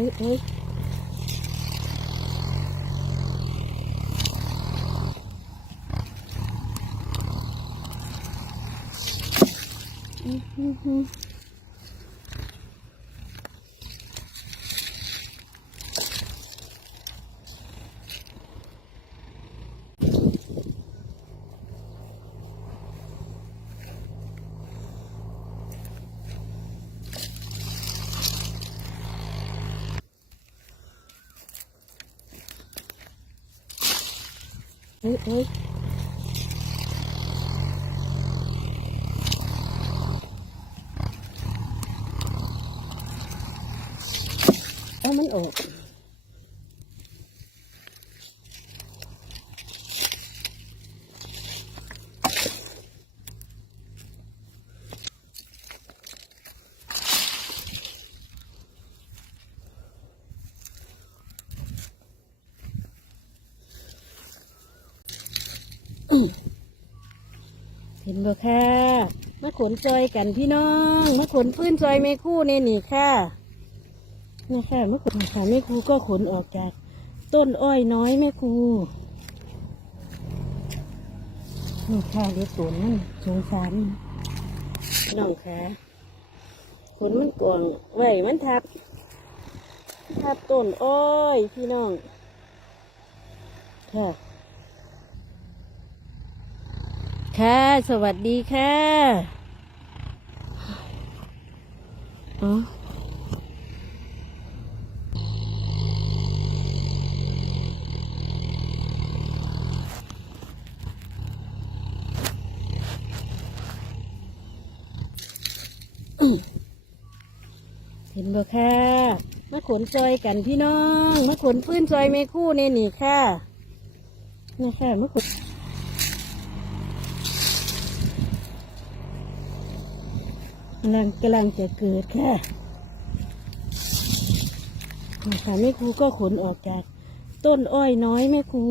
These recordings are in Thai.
ฮ้ยเฮ้ยอื้อหือหือเฮ้ ยเฮ้ย เอามันออกเห็นบ่ค่ะมาขนจอยกันพี่น้องมาขนพื้นจอยแม่คู่นี่นี่ค่ะนี่ค่ะมาขนค่ะแม่ครูก็ขนออกจากต้นอ้อยน้อยแม่ครูนี่ค่ะเดี๋ยวสวนมันสงสารน้องค่ะขนมันกวงไหวมันทับ ทับต้นอ้อยพี่น้องค่ะ ค่ะ สวัสดีค่ะอ๋อเห็นบ่ค่ะมาขนจอยกันพี่น้องมาขนพื้นจอยแม่คู่นี่นี่ค่ะนี่ค่ะมาขน กำลังกำลังจะเกิดค่ะค่ะแม่ครูก็ขนออกจากต้นอ้อยน้อยแม่ครู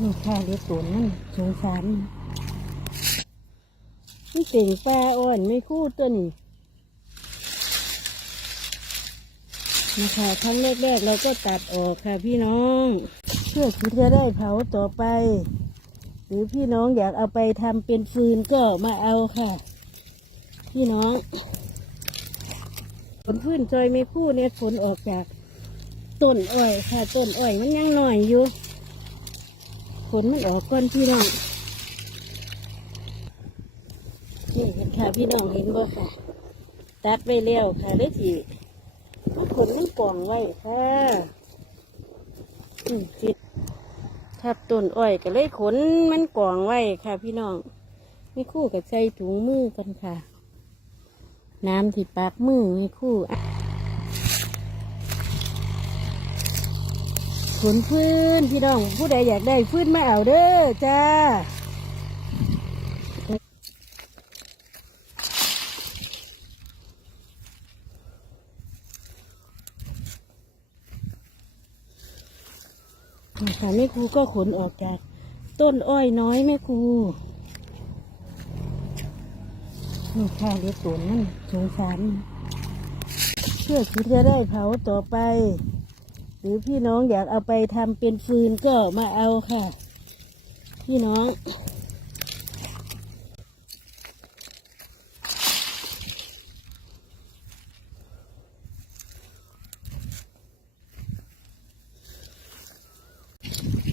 นี่ค่ะเดี๋ยวสวนมันสงสารนี่เก่งปลาอ่อนไม่คู่ตัวนี้นะคะครั้งแรกๆเราก็ตัดออกค่ะพี่น้อง เพื่อที่จะได้เผาต่อไป หรือพี่น้องอยากเอาไปทำเป็นฟืนก็มาเอาค่ะ พี่น้องผลพื้นจอยไม่คู่เนี่ยผลออกจากต้นอ้อยค่ะต้นอ้อยมันยังหน่อยอยู่ผลมันออกก่อนพี่น้องนี่เห็นค่ะพี่น้องเห็นบ่ค่ะ ตัดไว้แล้วค่ะได้จีผลมันกล่องไว้ค่ะอืมจิต ทับต้นอ้อยก็เลยขนมันกองไว้ค่ะ พี่น้องไม่คู่กับใจถุงมือกันค่ะ น้ำที่ปากมือไม่คู่ขนพื้นพี่น้องผู้ใดอยากได้พื้นมาเอาเด้อจ้า ค่ะแม่ครูก็ขนออกจากต้นอ้อยน้อยแม่ครูนี่ค่ะเลี้ยงสวนมันสงสารเพื่อที่จะได้เผาต่อไป หรือพี่น้องอยากเอาไปทำเป็นฟืนก็มาเอาค่ะ พี่น้อง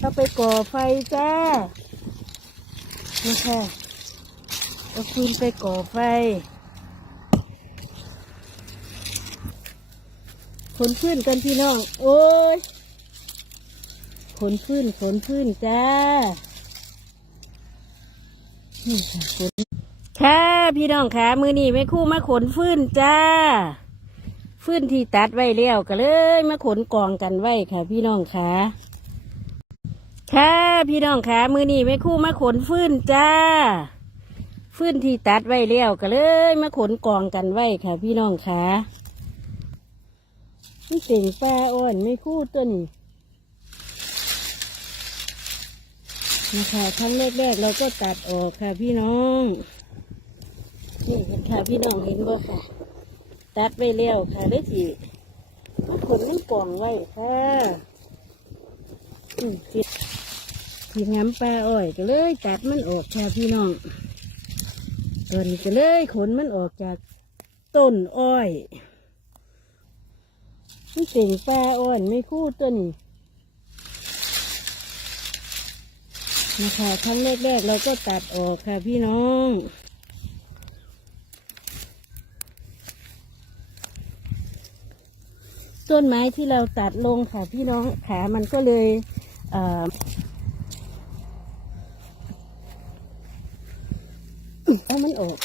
เอาไปก่อไฟจ้านี่ค่ะเอาฟืนไปก่อไฟ ขนพื้นกันพี่น้อง โอ้ย ขนพื้นขนพื้นจ้า นี่ค่ะขนค่ะพี่น้องค่ะมือนี่ไม่คู่มาขนฟื้นจ้า ฟื้นที่ตัดไว้แล้วก็เลย มาขนกองกันไว้ค่ะ พี่น้องค่ะ ค่ะพี่น้องค่ะมือนี่ไม่คู่มาขนฟื้นจ้า ฟื้นที่ตัดไว้แล้วก็เลยมาขนกองกันไว้ค่ะ พี่น้องค่ะนี่เก่งปลาอ่อนไม่คู่ตัวนี้นะคะครั้งแรกๆเราก็ตัดออกค่ะ พี่น้องนี่เห็นค่ะพี่น้องเห็นบ่ค่ะ ตัดไว้แล้วค่ะได้สิเอาขนมันกล่องไว้ค่ะอืม สิทีงมปลาอ้อยก็เลยตัดมันออกค่ะพี่น้องตอนนี้ก็เลยขนมันออกจากต้นอ้อยมันเป็นปลาอ้อนไม่คู่ตัวนี้นะคะครั้งแรกๆเราก็ตัดออกค่ะพี่น้องต้นไม้ที่เราตัดลงค่ะพี่น้องขามันก็เลยเอ่อ เอามันออก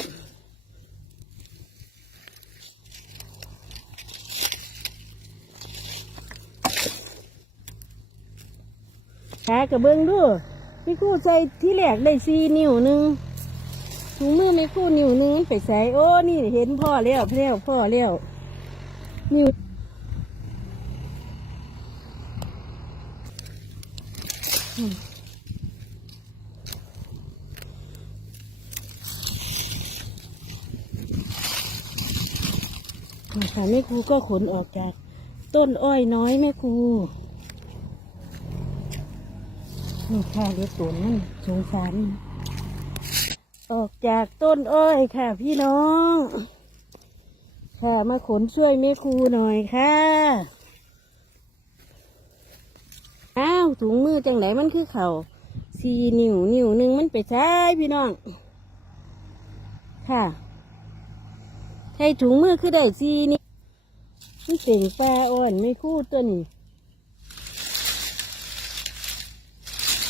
ขากระเบื้องดูพี่คู่ใจที่แรกได้สี่นิ้วหนึ่งถุงมือไม่คู่นิ้วหนึ่งไปใส่โอ้ นี่เห็นพ่อแล้วพ่อพ่อแล้วนิ้วอืม นะคะแม่ครูก็ขนออกจากต้นอ้อยน้อยแม่ครูนี่ค่ะเดี๋ยวตัวนั่นสงสารออกจากต้นอ้อยค่ะ พี่น้อง ค่ะมาขนช่วยแม่ครูหน่อยค่ะอ้าวถุงมือจังไหนมันคือเข่าสี่นิ้วนิ้วหนึ่งมันไปใช้พี่น้อง ค่ะ ใช้ถุงมือคือได้สี่นิ้วมันเป็นปลาอ่อนไม่คู่ตัวนี้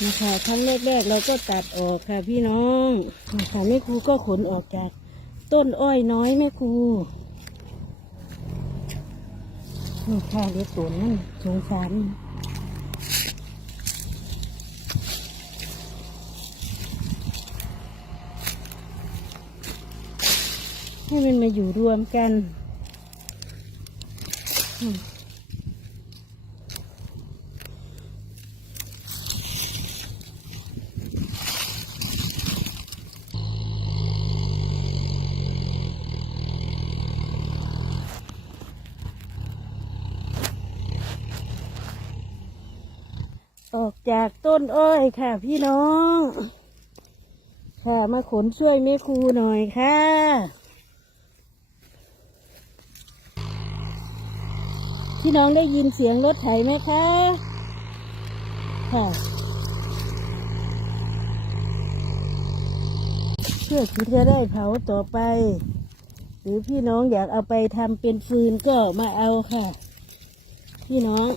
นะคะครั้งแรกๆเราก็ตัดออกค่ะพี่น้องนะคะแม่ครูก็ขนออกจากต้นอ้อยน้อยแม่ครูนี่ค่ะเดี๋ยวตัวนั่นสงสาร ให้มันมาอยู่รวมกันออกจากต้นอ้อยค่ะพี่น้อง ค่ะมาขนช่วยแม่ครูหน่อยค่ะ พี่น้องได้ยินเสียงรถไถไหมคะค่ะเพื่อที่จะได้เผาต่อไป หรือพี่น้องอยากเอาไปทำเป็นฟืนก็มาเอาค่ะ พี่น้อง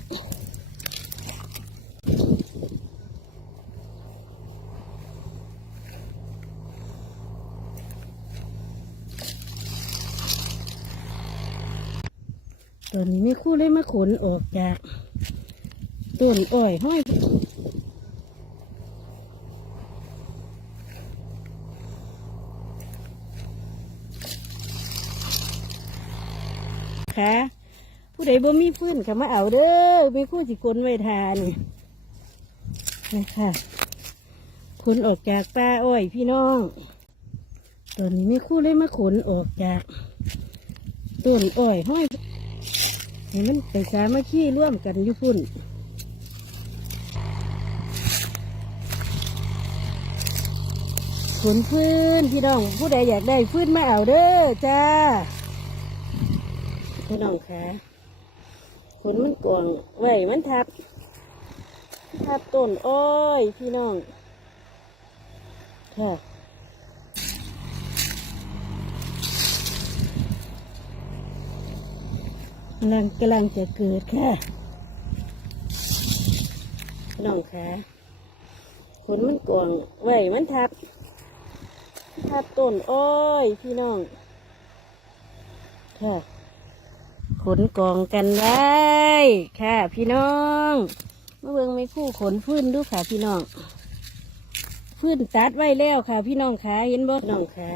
ตอนนี้ไม่คู่เลยมาขนออกจากต้นอ้อยห้อยค่ะผู้ใดบ่มีฟื้นก็มาเอาเด้อม่คู่สิกลไว้ทานนะค่ะขนออกจากป่าอ้อยพี่น้อง ตอนนี้ไม่คู่เลยมาขนออกจากต้นอ้อยห้อย ให้มันไปสามัคคีร่วมกันอยู่พุ่นขนพื้นพี่น้องผู้ใดอยากได้พื้นมาเอาเด้อจ้าพี่น้องคะขนมันกวงไว้มันทับ ทับต้นอ้อยพี่น้องค่ะ กำลังกำลังจะเกิดค่ะพี่น้องคะขนมันกวงไว้มันทับ ทับต้นอ้อยพี่น้องค่ะขนกองกันไว้ค่ะ พี่น้องมาเบิ่งไม่คู่ขนพื้นดูค่ะ พี่น้องพื้นตัดไว้แล้วค่ะ พี่น้องคะเห็นบ่พี่น้องคะ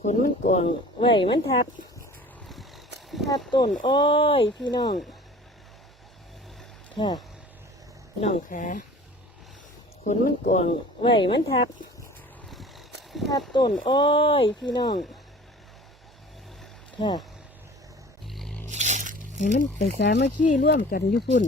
ขนมันกวงไว้มันทับ ทับต้นอ้อยพี่น้องค่ะพี่น้องคะขนมันกวงไว้มันทับ ทับต้นอ้อยพี่น้องค่ะให้มันไปสามัคคีร่วมกันอยู่พุ่น